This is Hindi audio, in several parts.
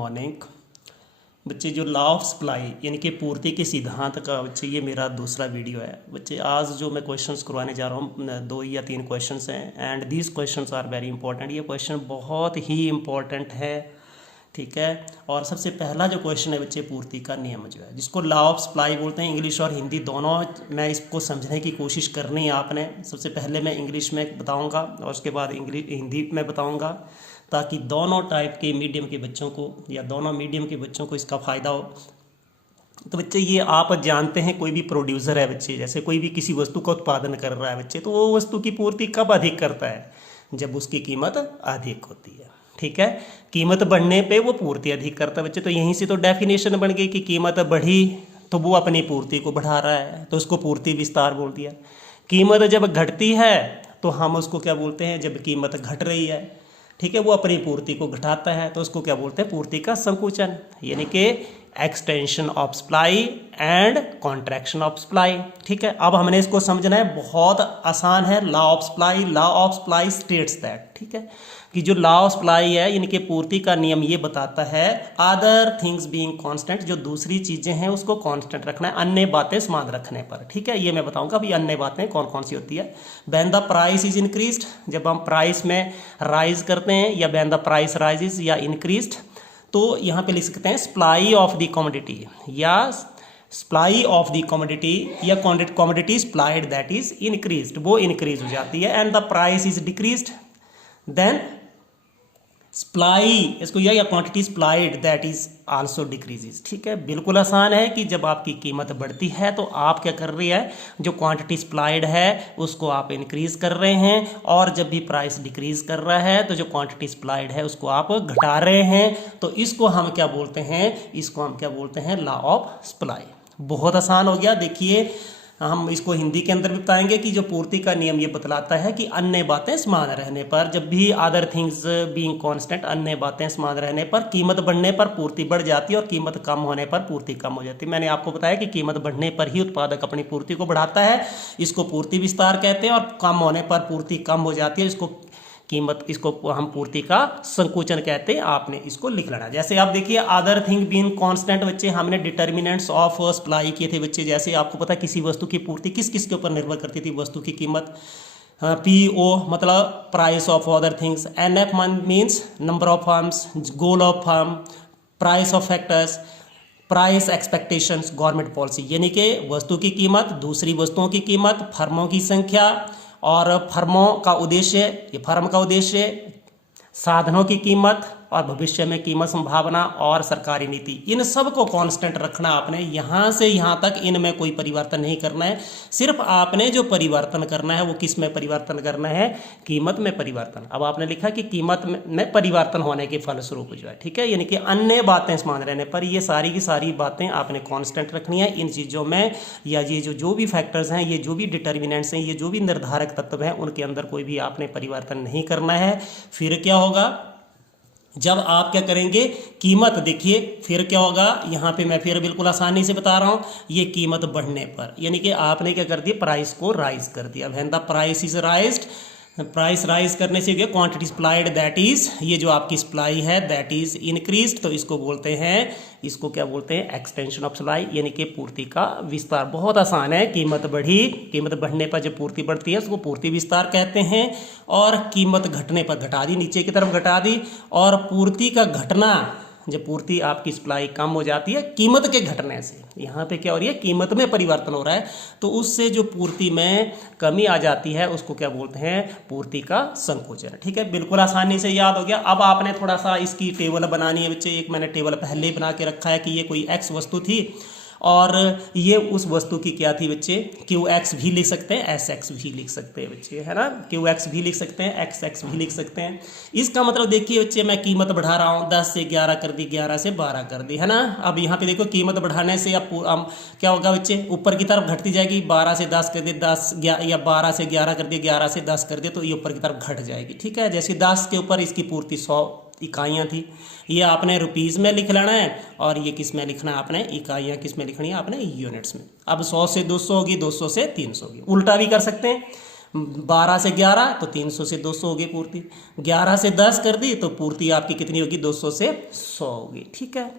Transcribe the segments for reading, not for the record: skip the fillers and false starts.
मॉर्निंग बच्चे। जो लॉ ऑफ सप्लाई यानी कि पूर्ति के सिद्धांत का बच्चे ये मेरा दूसरा वीडियो है बच्चे। आज जो मैं क्वेश्चंस करवाने जा रहा हूँ 2 या 3 क्वेश्चंस हैं and these questions are very important. ये क्वेश्चन बहुत ही इंपॉर्टेंट है, ठीक है। और सबसे पहला जो क्वेश्चन है बच्चे, पूर्ति का नियम जो है, जिसको लॉ ऑफ सप्लाई बोलते हैं। इंग्लिश और हिंदी दोनों मैं इसको समझने की कोशिश करनी है आपने। सबसे पहले मैं इंग्लिश में बताऊंगा और उसके बाद हिंदी में बताऊंगा, ताकि दोनों टाइप के मीडियम के बच्चों को या दोनों मीडियम के बच्चों को इसका फ़ायदा हो। तो बच्चे ये आप जानते हैं, कोई भी प्रोड्यूसर है बच्चे, जैसे कोई भी किसी वस्तु का उत्पादन कर रहा है बच्चे, तो वो वस्तु की पूर्ति कब अधिक करता है? जब उसकी कीमत अधिक होती है, ठीक है। कीमत बढ़ने पे वो पूर्ति अधिक करता है बच्चे। तो यहीं से तो डेफिनेशन बन गई कि कीमत बढ़ी तो वो अपनी पूर्ति को बढ़ा रहा है, तो उसको पूर्ति विस्तार बोल दिया। कीमत जब घटती है तो हम उसको क्या बोलते हैं? जब कीमत घट रही है, ठीक है, वो अपनी पूर्ति को घटाता है तो उसको क्या बोलते हैं? पूर्ति का संकुचन, यानी कि extension of supply and contraction of supply, ठीक है। अब हमने इसको समझना है, बहुत आसान है। Law of supply states that, ठीक है, कि जो लॉ ऑफ सप्लाई है यानी कि पूर्ति का नियम ये बताता है, अदर थिंग्स बीइंग कांस्टेंट, जो दूसरी चीजें हैं उसको कांस्टेंट रखना है, अन्य बातें समान रखने पर, ठीक है। ये मैं बताऊंगा अभी अन्य बातें कौन कौन सी होती है। When the price is increased, जब हम प्राइस में राइज करते हैं, या व्हेन द प्राइस राइजेज या इंक्रीज्ड, तो यहाँ पे लिख सकते हैं सप्लाई ऑफ द कमोडिटी, या सप्लाई ऑफ द कमोडिटी, या commodity supplied that is increased, वो इंक्रीज हो जाती है। And the price is decreased, then supply, इसको या quantity supplied that is also decreases, ठीक है। बिल्कुल आसान है कि जब आपकी कीमत बढ़ती है तो आप क्या कर रही है? जो क्वांटिटी सप्लाइड है उसको आप इंक्रीज कर रहे हैं, और जब भी प्राइस डिक्रीज कर रहा है तो जो क्वांटिटी सप्लाइड है उसको आप घटा रहे हैं। तो इसको हम क्या बोलते हैं? इसको हम क्या बोलते हैं? Law of supply. बहुत आसान हो गया। देखिए, हम इसको हिंदी के अंदर भी बताएंगे कि जो पूर्ति का नियम ये बतलाता है कि अन्य बातें समान रहने पर, जब भी अदर थिंग्स बीइंग कांस्टेंट, अन्य बातें समान रहने पर, कीमत बढ़ने पर पूर्ति बढ़ जाती है और कीमत कम होने पर पूर्ति कम हो जाती है। मैंने आपको बताया कि कीमत बढ़ने पर ही उत्पादक अपनी पूर्ति को बढ़ाता है, इसको पूर्ति विस्तार कहते हैं, और कम होने पर पूर्ति कम हो जाती है, इसको हम पूर्ति का संकुचन कहते हैं। आपने इसको लिख लेना। जैसे आप देखिए, अदर थिंग बीइंग कांस्टेंट बच्चे, हमने डिटर्मिनेंट्स ऑफ सप्लाई किए थे बच्चे। जैसे आपको पता है किसी वस्तु की पूर्ति किस किस के ऊपर निर्भर करती थी? वस्तु की कीमत, PO मतलब price of other things, NF means number of firms, goal of firm, price of factors, price expectations, government policy, यानी कि वस्तु की कीमत, दूसरी वस्तुओं की कीमत, फर्मों की संख्या, और फर्मों का उद्देश्य, ये फर्म का उद्देश्य, साधनों की कीमत, और भविष्य में कीमत संभावना, और सरकारी नीति, इन सब को कांस्टेंट रखना आपने। यहाँ से यहाँ तक इनमें कोई परिवर्तन नहीं करना है। सिर्फ आपने जो परिवर्तन करना है वो किस में परिवर्तन करना है? कीमत में परिवर्तन। अब आपने लिखा कि कीमत में परिवर्तन होने के फलस्वरूप जो है, ठीक है, यानी कि अन्य बातें समान रहने पर ये सारी की सारी बातें आपने कांस्टेंट रखनी है इन चीज़ों में, या ये जो भी फैक्टर्स हैं, ये जो भी डिटर्मिनेंट्स हैं, ये जो भी निर्धारक तत्व हैं, उनके अंदर कोई भी आपने परिवर्तन नहीं करना है। फिर क्या होगा? जब आप क्या करेंगे? कीमत, देखिए फिर क्या होगा, यहाँ पे मैं फिर बिल्कुल आसानी से बता रहा हूँ। ये कीमत बढ़ने पर, यानी कि आपने क्या कर दिया? प्राइस को राइज कर दिया। When the price is राइज्ड, price rise करने से क्वांटिटी सप्लाइड दैट इज, ये जो आपकी सप्लाई है दैट इज इंक्रीज्ड, तो इसको बोलते हैं, इसको क्या बोलते हैं? एक्सटेंशन ऑफ सप्लाई, यानी कि पूर्ति का विस्तार। बहुत आसान है। कीमत बढ़ी, कीमत बढ़ने पर जब पूर्ति बढ़ती है उसको पूर्ति विस्तार कहते हैं, और कीमत घटने पर घटा दी, नीचे की तरफ घटा दी, और पूर्ति का घटना, जब पूर्ति आपकी सप्लाई कम हो जाती है कीमत के घटने से, यहाँ पे क्या हो रही है? कीमत में परिवर्तन हो रहा है, तो उससे जो पूर्ति में कमी आ जाती है उसको क्या बोलते हैं? पूर्ति का संकुचन, ठीक है। बिल्कुल आसानी से याद हो गया। अब आपने थोड़ा सा इसकी टेबल बनानी है बच्चे। एक मैंने टेबल पहले ही बना के रखा है कि ये कोई एक्स वस्तु थी, और ये उस वस्तु की क्या थी बच्चे? QX भी लिख सकते हैं, SX भी लिख सकते हैं बच्चे, है ना। QX भी लिख सकते हैं, XX भी लिख सकते हैं। इसका मतलब देखिए बच्चे, मैं कीमत बढ़ा रहा हूँ, 10 से 11 कर दी, 11 से 12 कर दी, है ना। अब यहाँ पे देखो, कीमत बढ़ाने से अब क्या होगा बच्चे? ऊपर की तरफ घटती जाएगी। 12 से 10 कर दिए, 10 या 12 से 11 कर दिए, 11 से 10 कर दिए, तो ये ऊपर की तरफ घट जाएगी, ठीक है। जैसे 10 के ऊपर इसकी पूर्ति 100 इकाइयाँ थी, ये आपने रुपीज़ में लिख लेना है, और ये किस में लिखना है आपने? इकाइयाँ किस में लिखनी है आपने? यूनिट्स में। अब 100 से 200 होगी, 200 से 300 होगी। उल्टा भी कर सकते हैं, 12 से 11 तो 300 से 200 होगी पूर्ति, 11 से 10 कर दी तो पूर्ति आपकी कितनी होगी, 200 से 100 होगी। ठीक है,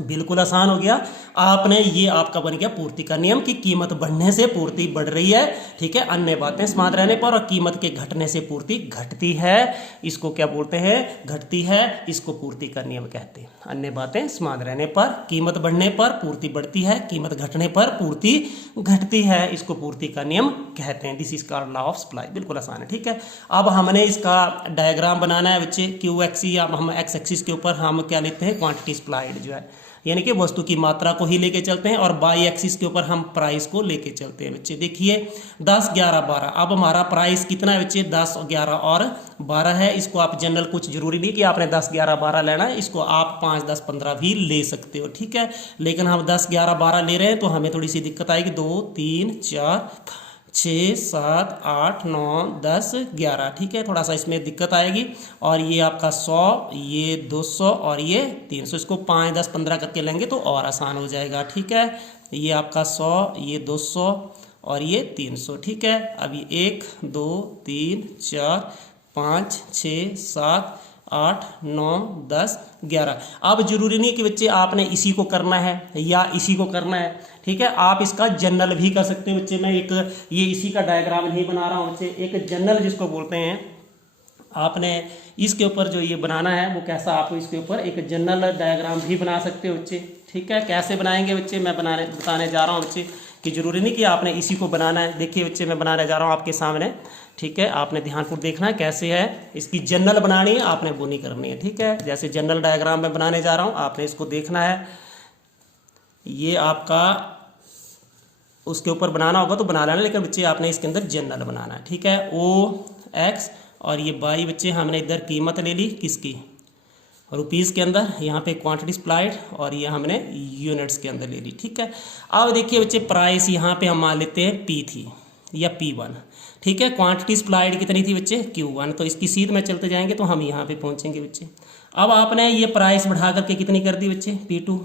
बिल्कुल आसान हो गया। आपने ये आपका बन गया पूर्ति का नियम कि कीमत बढ़ने से पूर्ति बढ़ रही है। ठीक है, अन्य बातें समान रहने पर, और कीमत के घटने से पूर्ति घटती है, इसको क्या बोलते हैं, घटती है, इसको पूर्ति का नियम कहते हैं। अन्य बातें समान रहने पर, कीमत बढ़ने पर पूर्ति बढ़ती है, कीमत घटने पर पूर्ति घटती है, इसको पूर्ति का नियम कहते हैं। This is called law of supply. बिल्कुल आसान है। ठीक है, अब हमने इसका डायग्राम बनाना है बच्चे। क्यू एक्स या हम एक्स एक्सिस के ऊपर हम क्या लेते हैं, क्वांटिटी सप्लाइड जो है, यानी कि वस्तु की मात्रा को ही लेके चलते हैं, और बाई एक्सिस के ऊपर हम प्राइस को लेके चलते हैं बच्चे। देखिए 10, 11, 12, अब हमारा प्राइस कितना है बच्चे, 10, 11 और 12 है। इसको आप जनरल, कुछ जरूरी नहीं कि आपने 10, 11, 12 लेना है, इसको आप 5, 10, 15 भी ले सकते हो। ठीक है, लेकिन हम 10, 11, 12 ले रहे हैं तो हमें थोड़ी सी दिक्कत आएगी। 2, 3, 4, 6, 7, 8, 9, 10, 11। ठीक है, थोड़ा सा इसमें दिक्कत आएगी। और ये आपका 100, ये 200 और ये 300, इसको 5, 10, 15 करके लेंगे तो और आसान हो जाएगा। ठीक है, ये आपका 100, ये 200 और ये 300। ठीक है, अब ये 1, 2, 3, 4, 5, 6, 7, 8, 9, 10, 11। अब जरूरी नहीं कि बच्चे आपने इसी को करना है या इसी को करना है। ठीक है, आप इसका जनरल भी कर सकते हैं बच्चे। मैं एक ये इसी का डायग्राम नहीं बना रहा हूँ बच्चे, एक जनरल जिसको बोलते हैं, आपने इसके ऊपर जो ये बनाना है वो कैसा, आपको इसके ऊपर एक जनरल डायग्राम भी बना सकते हो बच्चे। ठीक है, कैसे बनाएंगे बच्चे, मैं बताने जा रहा हूँ बच्चे, कि जरूरी नहीं कि आपने इसी को बनाना है। देखिए बच्चे, मैं बनाने जा रहा हूँ आपके सामने। ठीक है, आपने ध्यानपूर्वक देखना है कैसे है, इसकी जनरल बनानी है, आपने वो नहीं करनी है। ठीक है, जैसे जनरल डायग्राम मैं बनाने जा रहा हूँ, आपने इसको देखना है। ये आपका उसके ऊपर बनाना होगा तो बना लेना, लेकिन बच्चे आपने इसके अंदर जनरल बनाना है। ठीक है, ओ एक्स और ये बाई बच्चे हमने इधर कीमत ले ली किसकी, रुपीज़ के अंदर, यहाँ पे क्वांटिटी सप्लाइड, और ये हमने यूनिट्स के अंदर ले ली। ठीक है, अब देखिए बच्चे, प्राइस यहाँ पे हम मान लेते हैं पी थी या P1। ठीक है, क्वांटिटी सप्लाइड कितनी थी बच्चे, Q1, तो इसकी सीध में चलते जाएंगे तो हम यहाँ पे पहुँचेंगे बच्चे। अब आपने ये प्राइस बढ़ा करके कितनी कर दी बच्चे, P2,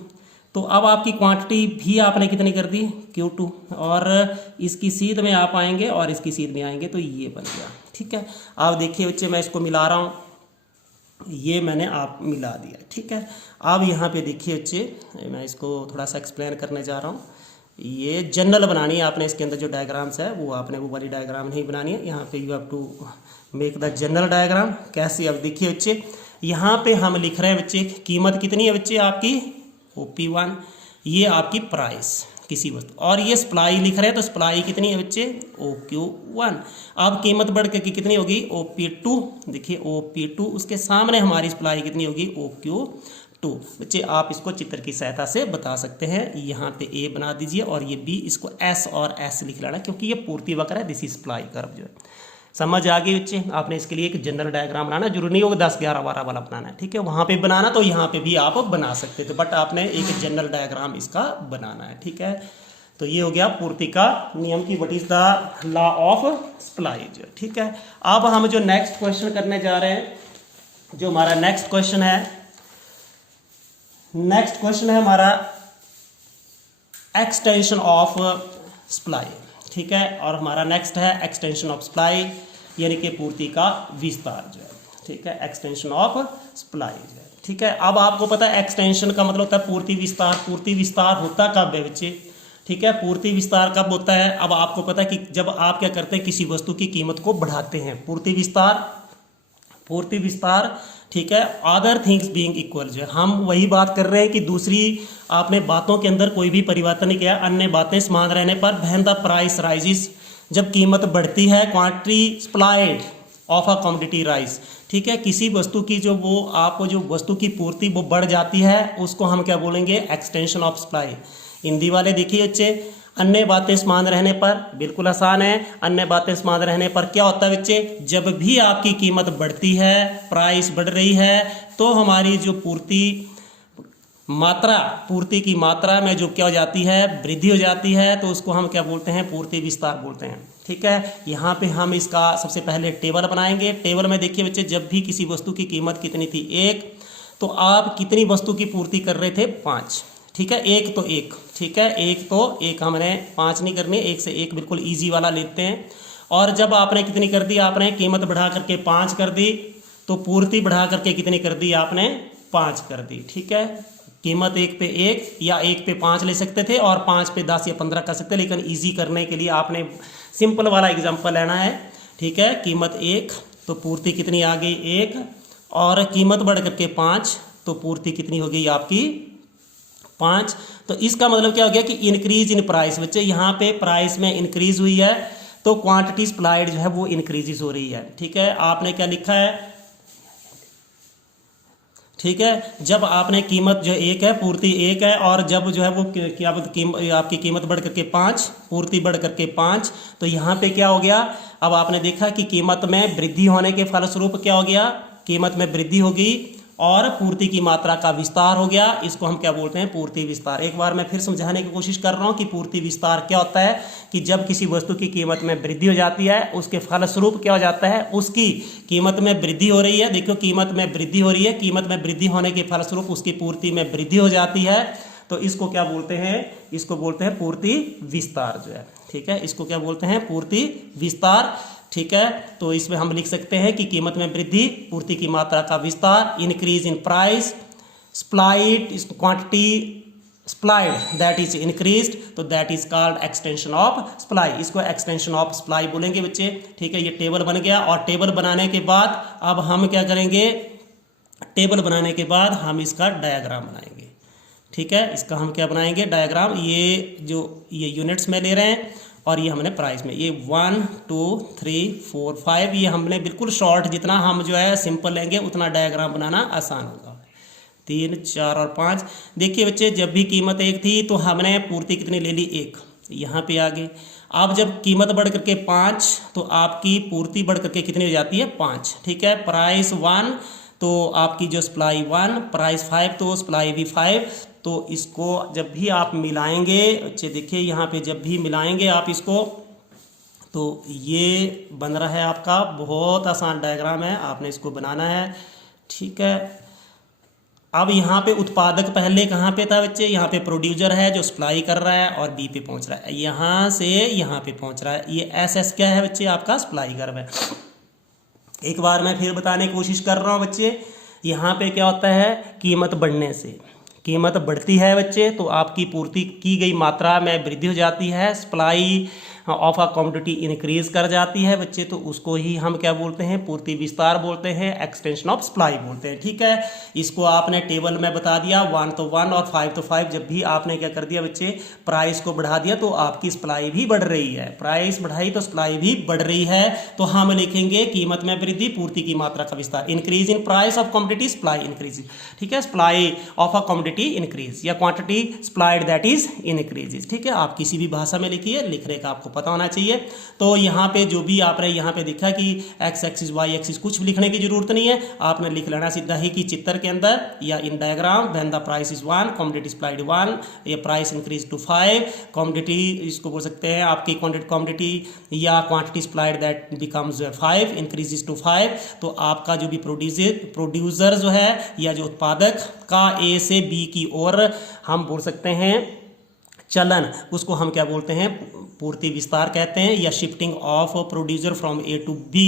तो अब आपकी क्वांटिटी भी आपने कितनी कर दी, Q2, और इसकी सीध में आप आएंगे और इसकी सीध में आएंगे तो ये बन गया। ठीक है, अब देखिए बच्चे, मैं इसको मिला रहा हूँ, ये मैंने आप मिला दिया। ठीक है, अब यहाँ पे देखिए बच्चे, मैं इसको थोड़ा सा एक्सप्लेन करने जा रहा हूँ। ये जनरल बनानी है आपने, इसके अंदर जो डायग्राम्स है वो आपने वो वाली डायग्राम नहीं बनानी है, यहाँ पे you have to make the general diagram. कैसे, अब देखिए बच्चे, यहाँ पे हम लिख रहे हैं बच्चे, कीमत कितनी है बच्चे आपकी, OP1, ये आपकी प्राइस किसी वस्तु, और ये सप्लाई लिख रहे हैं तो सप्लाई कितनी है बच्चे, OQ1। अब कीमत बढ़ के कितनी होगी, OP2। देखिए OP2, उसके सामने हमारी सप्लाई कितनी होगी, OQ2। बच्चे आप इसको चित्र की सहायता से बता सकते हैं। यहाँ पे A बना दीजिए और ये B, इसको S और S लिख लेना, क्योंकि ये पूर्ति वक्र है, दिस इज सप्लाई कर्व जो है। समझ आ गई बच्चे, आपने इसके लिए एक जनरल डायग्राम बनाना, जरूरी नहीं होगा 10, 11, 12 वाला बनाना है। ठीक है, वहाँ पे बनाना तो यहाँ पे भी आप बना सकते थे, बट आपने एक जनरल डायग्राम इसका बनाना है। ठीक है, तो ये हो गया पूर्ति का नियम की what is the law of supply. ठीक है, अब हम जो नेक्स्ट क्वेश्चन करने जा रहे हैं, जो हमारा नेक्स्ट क्वेश्चन है हमारा एक्सटेंशन ऑफ सप्लाई। ठीक है, और हमारा नेक्स्ट है एक्सटेंशन ऑफ सप्लाई, यानी कि पूर्ति का विस्तार जो है। ठीक है, एक्सटेंशन ऑफ सप्लाई जो है। ठीक है, अब आपको पता है एक्सटेंशन का मतलब होता है पूर्ति विस्तार। पूर्ति विस्तार होता कब है बच्चे, ठीक है, पूर्ति विस्तार कब होता है, अब आपको पता है कि जब आप क्या करते हैं, किसी वस्तु की कीमत को बढ़ाते हैं, पूर्ति विस्तार। ठीक है, अदर थिंग्स बीइंग इक्वल जो है, हम वही बात कर रहे हैं कि दूसरी आपने बातों के अंदर कोई भी परिवर्तन नहीं किया, अन्य बातें समान रहने पर व्हेन द प्राइस राइजेस, जब कीमत बढ़ती है, quantity supplied of a commodity rise. ठीक है, किसी वस्तु की जो वो आपको जो वस्तु की पूर्ति वो बढ़ जाती है, उसको हम क्या बोलेंगे, एक्सटेंशन ऑफ सप्लाई। हिंदी वाले देखिए बच्चे, अन्य बातें समान रहने पर, बिल्कुल आसान है, अन्य बातें समान रहने पर क्या होता है बच्चे, जब भी आपकी कीमत बढ़ती है, प्राइस बढ़ रही है, तो हमारी जो पूर्ति की मात्रा में जो क्या हो जाती है, वृद्धि हो जाती है, तो उसको हम क्या बोलते हैं, पूर्ति विस्तार बोलते हैं। ठीक है, यहाँ पे हम इसका सबसे पहले टेबल बनाएंगे। टेबल में देखिए बच्चे, जब भी किसी वस्तु की कीमत कितनी थी 1, तो आप कितनी वस्तु की पूर्ति कर रहे थे, 5। ठीक है, 1 तो 1, ठीक है, 1 तो 1, हमने 5 नहीं करनी, 1 से 1 बिल्कुल ईजी वाला लेते हैं। और जब आपने कितनी कर दी, आपने कीमत बढ़ा करके 5 कर दी, तो पूर्ति बढ़ा करके कितनी कर दी आपने, 5 कर दी। ठीक है, कीमत 1 पे 1 या 1 पे 5 ले सकते थे और 5 पे 10 या 15 कर सकते, लेकिन इजी करने के लिए आपने सिंपल वाला एग्जांपल लेना है। ठीक है, कीमत 1 तो पूर्ति कितनी आ गई 1, और कीमत बढ़ करके 5 तो पूर्ति कितनी हो गई आपकी 5। तो इसका मतलब क्या हो गया कि इंक्रीज इन प्राइस। बच्चे यहाँ पे प्राइस में इंक्रीज हुई है तो क्वांटिटी सप्लाइड जो है वो इंक्रीजेस हो रही है। ठीक है, आपने क्या लिखा है, ठीक है, जब आपने कीमत जो 1 है, पूर्ति 1 है, और जब जो है वो क्या आपकी कीमत बढ़ करके 5, पूर्ति बढ़ करके 5, तो यहाँ पे क्या हो गया, अब आपने देखा कि कीमत में वृद्धि होने के फलस्वरूप क्या हो गया, कीमत में वृद्धि होगी और पूर्ति की मात्रा का विस्तार हो गया। इसको हम क्या बोलते हैं, पूर्ति विस्तार। एक बार मैं फिर समझाने की कोशिश कर रहा हूँ कि पूर्ति विस्तार क्या होता है, कि जब किसी वस्तु की कीमत में वृद्धि हो जाती है, उसके फलस्वरूप क्या हो जाता है, उसकी कीमत में वृद्धि हो रही है। देखो, कीमत में वृद्धि हो रही है, कीमत में वृद्धि होने के फलस्वरूप उसकी पूर्ति में वृद्धि हो जाती है, तो इसको क्या बोलते हैं, इसको बोलते हैं पूर्ति विस्तार जो है। ठीक है, इसको क्या बोलते हैं, पूर्ति विस्तार। ठीक है, तो इसमें हम लिख सकते हैं कि कीमत में वृद्धि, पूर्ति की मात्रा का विस्तार, increase in price, supplied quantity supplied that is increased, तो that is called extension of supply. इसको एक्सटेंशन ऑफ सप्लाई बोलेंगे बच्चे। ठीक है, ये टेबल बन गया, और टेबल बनाने के बाद अब हम क्या करेंगे, टेबल बनाने के बाद हम इसका डायग्राम बनाएंगे। ठीक है, इसका हम क्या बनाएंगे, डायग्राम। ये यूनिट्स में ले रहे हैं और ये हमने प्राइस में, ये 1 2 3 4 5, ये हमने बिल्कुल शॉर्ट, जितना हम जो है सिंपल लेंगे उतना डायग्राम बनाना आसान होगा। 3 4 और 5। देखिए बच्चे, जब भी कीमत 1 थी तो हमने पूर्ति कितनी ले ली, 1, यहाँ पे आ गए। अब जब कीमत बढ़ करके 5 तो आपकी पूर्ति बढ़ करके कितनी हो जाती है, 5। ठीक है, प्राइस 1 तो आपकी जो सप्लाई 1, प्राइस 5 तो सप्लाई भी 5। तो इसको जब भी आप मिलाएंगे, अच्छे देखिए यहाँ पे जब भी मिलाएंगे आप इसको, तो ये बन रहा है आपका, बहुत आसान डायग्राम है, आपने इसको बनाना है। ठीक है, अब यहाँ पे उत्पादक पहले कहाँ पे था बच्चे, यहाँ पे प्रोड्यूसर है जो सप्लाई कर रहा है और बी पे पहुँच रहा है, यहाँ से यहाँ पे पहुँच रहा है। ये एस क्या है बच्चे, आपका सप्लाई कर्व है। एक बार मैं फिर बताने की कोशिश कर रहा हूँ बच्चे, यहाँ पे क्या होता है, कीमत बढ़ने से, कीमत बढ़ती है बच्चे तो आपकी पूर्ति की गई मात्रा में वृद्धि हो जाती है, supply of a commodity increase कर जाती है बच्चे, तो उसको ही हम क्या बोलते हैं, पूर्ति विस्तार बोलते हैं, एक्सटेंशन ऑफ सप्लाई बोलते हैं। ठीक है, इसको आपने टेबल में बता दिया, 1 तो 1 और 5 तो 5। जब भी आपने क्या कर दिया बच्चे, प्राइस को बढ़ा दिया तो आपकी सप्लाई भी बढ़ रही है, प्राइस बढ़ाई तो सप्लाई भी बढ़ रही है, तो हम लिखेंगे कीमत में वृद्धि, पूर्ति की मात्रा का विस्तार, increase in price of commodity, supply increase. ठीक है, supply of a commodity increase या quantity supplied that is increases. ठीक है, आप किसी भी भाषा में लिखिए, लिखने का आपको पता होना चाहिए। तो यहाँ पे जो भी आपने यहाँ पे देखा कि एक्स एक्सिस वाई एक्सिस, कुछ भी लिखने की जरूरत नहीं है, आपने लिख लेना सीधा ही कि चित्र के अंदर या in diagram, when the price is 1, commodity supplied 1, ये प्राइस इंक्रीज टू 5, कमोडिटी इसको बोल सकते हैं आपकी क्वांटिटी या quantity supplied that becomes 5, increases to 5। तो आपका जो भी प्रोड्यूसर जो है या जो उत्पादक का ए से बी की ओर हम बोल सकते हैं चलन, उसको हम क्या बोलते हैं, पूर्ति विस्तार कहते हैं, या shifting of producer from A to B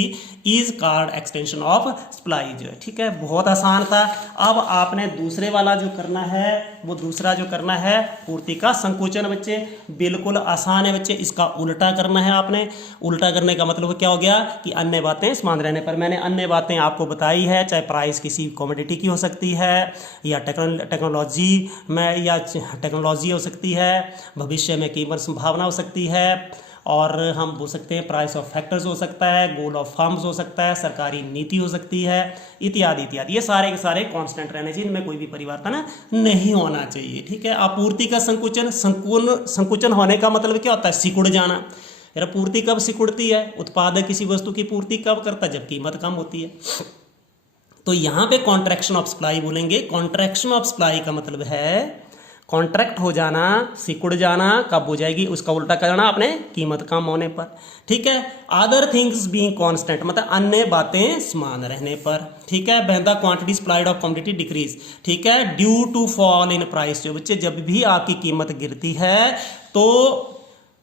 is called extension of supply जो है। ठीक है, बहुत आसान था। अब आपने दूसरे वाला जो करना है, वो दूसरा जो करना है पूर्ति का संकुचन बच्चे, बिल्कुल आसान है बच्चे, इसका उल्टा करना है आपने। उल्टा करने का मतलब क्या हो गया कि अन्य बातें समान रहने पर, मैंने अन्य बातें आपको बताई है, चाहे प्राइस किसी कमोडिटी की हो सकती है या टेक्नोलॉजी में, या टेक्नोलॉजी हो सकती है, भविष्य में कीमत संभावना हो सकती है, और हम बोल सकते हैं प्राइस ऑफ फैक्टर्स हो सकता है, गोल ऑफ फर्म्स हो सकता है, सरकारी नीति हो सकती है, इत्यादि इत्यादि। ये सारे के सारे कांस्टेंट रहने चाहिए, इनमें कोई भी परिवर्तन नहीं होना चाहिए। ठीक है, आपूर्ति का संकुचन, संकुचन होने का मतलब क्या होता है, सिकुड़ जाना। यार पूर्ति कब सिकुड़ती है, उत्पादक किसी वस्तु की पूर्ति कब करता है, जब कीमत कम होती है। तो यहाँ पे कॉन्ट्रैक्शन ऑफ सप्लाई बोलेंगे। कॉन्ट्रैक्शन ऑफ सप्लाई का मतलब है कॉन्ट्रैक्ट हो जाना, सिकुड़ जाना, कब हो जाएगी, उसका उल्टा करना आपने, कीमत कम होने पर। ठीक है, अदर थिंग्स बीइंग कांस्टेंट मतलब अन्य बातें समान रहने पर। ठीक है, when the quantity supplied of commodity decrease. ठीक है, due to fall in price, जो बच्चे जब भी आपकी कीमत गिरती है तो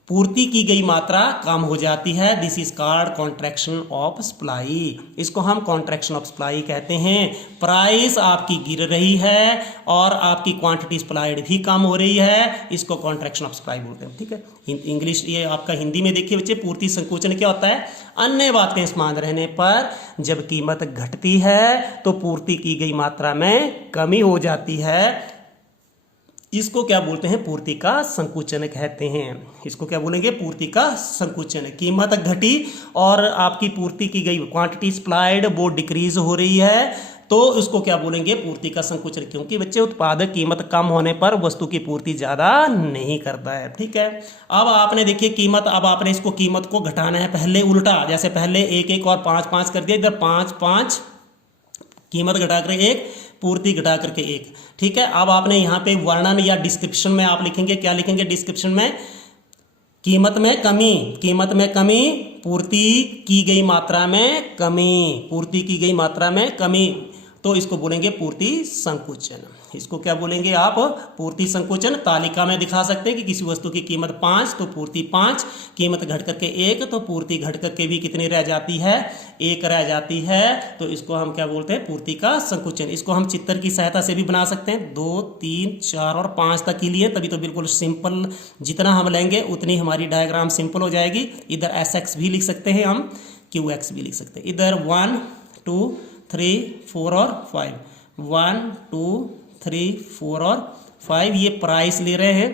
पूर्ति की गई मात्रा कम हो जाती है, this is called contraction of supply. इसको हम कॉन्ट्रैक्शन ऑफ सप्लाई कहते हैं। प्राइस आपकी गिर रही है और आपकी क्वांटिटी सप्लाइड भी कम हो रही है, इसको कॉन्ट्रैक्शन ऑफ सप्लाई बोलते हैं। ठीक है, इंग्लिश ये आपका हिंदी में देखिए बच्चे, पूर्ति संकोचन क्या होता है? अन्य बातें समान रहने पर जब कीमत घटती है तो पूर्ति की गई मात्रा में कमी हो जाती है, इसको क्या बोलते हैं? पूर्ति का संकुचन कहते हैं। इसको क्या बोलेंगे? पूर्ति का संकुचन। कीमत घटी और आपकी पूर्ति की गई क्वांटिटी सप्लाइड वो डिक्रीज हो रही है, तो उसको क्या बोलेंगे? पूर्ति का संकुचन। क्योंकि बच्चे उत्पादक कीमत कम होने पर वस्तु की पूर्ति ज़्यादा नहीं करता है। ठीक है, अब आपने देखिए कीमत, अब आपने इसको कीमत को घटाना है पहले उल्टा, जैसे पहले 1 1 और 5 5 कर दिया, इधर 5 5 कीमत घटा कर 1, पूर्ति घटा करके 1। ठीक है, अब आपने यहाँ पे वर्णन या डिस्क्रिप्शन में आप लिखेंगे, क्या लिखेंगे डिस्क्रिप्शन में? कीमत में कमी, कीमत में कमी, पूर्ति की गई मात्रा में कमी, पूर्ति की गई मात्रा में कमी, तो इसको बोलेंगे पूर्ति संकुचन। इसको क्या बोलेंगे आप? पूर्ति संकुचन। तालिका में दिखा सकते हैं कि किसी वस्तु की कीमत 5 तो पूर्ति 5, कीमत घट करके 1 तो पूर्ति घट करके भी कितनी रह जाती है? 1 रह जाती है, तो इसको हम क्या बोलते हैं? पूर्ति का संकुचन। इसको हम चित्र की सहायता से भी बना सकते हैं, 2 3 4 और 5 तक के लिए, तभी तो बिल्कुल सिंपल, जितना हम लेंगे उतनी हमारी डायग्राम सिंपल हो जाएगी। इधर SX भी लिख सकते हैं हम, QX भी लिख सकते हैं। इधर 1 2 3 4 और 5, 1 2 3 4 और 5, ये प्राइस ले रहे हैं।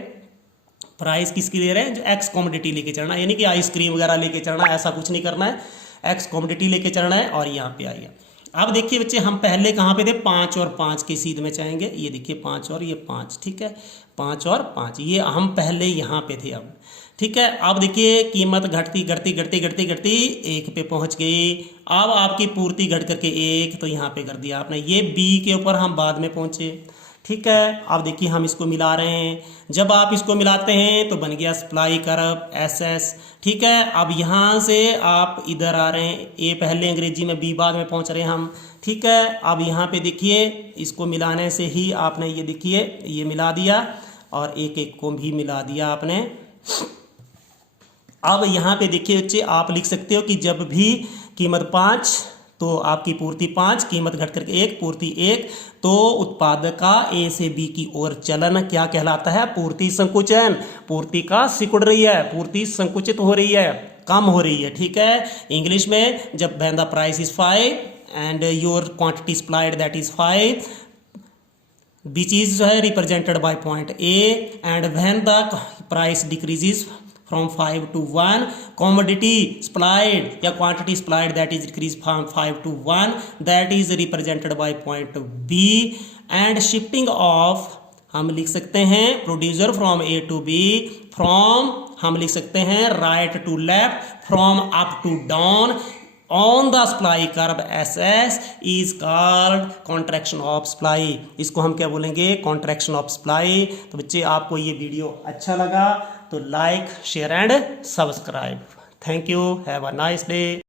प्राइस किसकी ले रहे हैं? जो एक्स कॉमोडिटी लेके चलना है, यानी कि आइसक्रीम वगैरह लेके चलना है, ऐसा कुछ नहीं करना है, एक्स कॉमोडिटी लेके चलना है। और यहाँ पे आइए, अब देखिए बच्चे, हम पहले कहाँ पे थे? 5 और 5 के सीध में चाहेंगे। ये देखिए 5 और ये 5, ठीक है, 5 और 5, ये हम पहले यहाँ पे थे अब। ठीक है, अब देखिए कीमत घटती घटती घटती घटती घटती 1 पे पहुँच गई। अब आपकी पूर्ति घट करके 1, तो यहाँ पे कर दिया आपने। ये B के ऊपर हम बाद में पहुँचे। ठीक है, अब देखिए हम इसको मिला रहे हैं, जब आप इसको मिलाते हैं तो बन गया सप्लाई कर्व SS। ठीक है, अब यहाँ से आप इधर आ रहे हैं, A पहले अंग्रेजी में, B बाद में पहुँच रहे हैं हम। ठीक है, अब यहाँ पे देखिए इसको मिलाने से ही आपने ये देखिए ये मिला दिया और 1 1 को भी मिला दिया आपने। अब यहाँ पे देखिए बच्चे, आप लिख सकते हो कि जब भी कीमत 5 तो आपकी पूर्ति 5, कीमत घट करके 1, पूर्ति 1, तो उत्पादक का A से B की ओर चलन क्या कहलाता है? पूर्ति संकुचन। पूर्ति का सिकुड़ रही है, पूर्ति संकुचित हो रही है, कम हो रही है। ठीक है, इंग्लिश में जब when the price is 5 and your quantity supplied that is 5, which is जो है represented by point A, and when the price decreases from 5 to 1, commodity supplied या quantity supplied that is decreased from 5 to 1, that is represented by point B, and shifting of हम लिख सकते हैं producer from A to B, from हम लिख सकते हैं right to left, from up to down on the supply curve SS is called contraction of supply। इसको हम क्या बोलेंगे? contraction of supply। तो बच्चे, आपको ये वीडियो अच्छा लगा तो like share and subscribe. Thank you, have a nice day.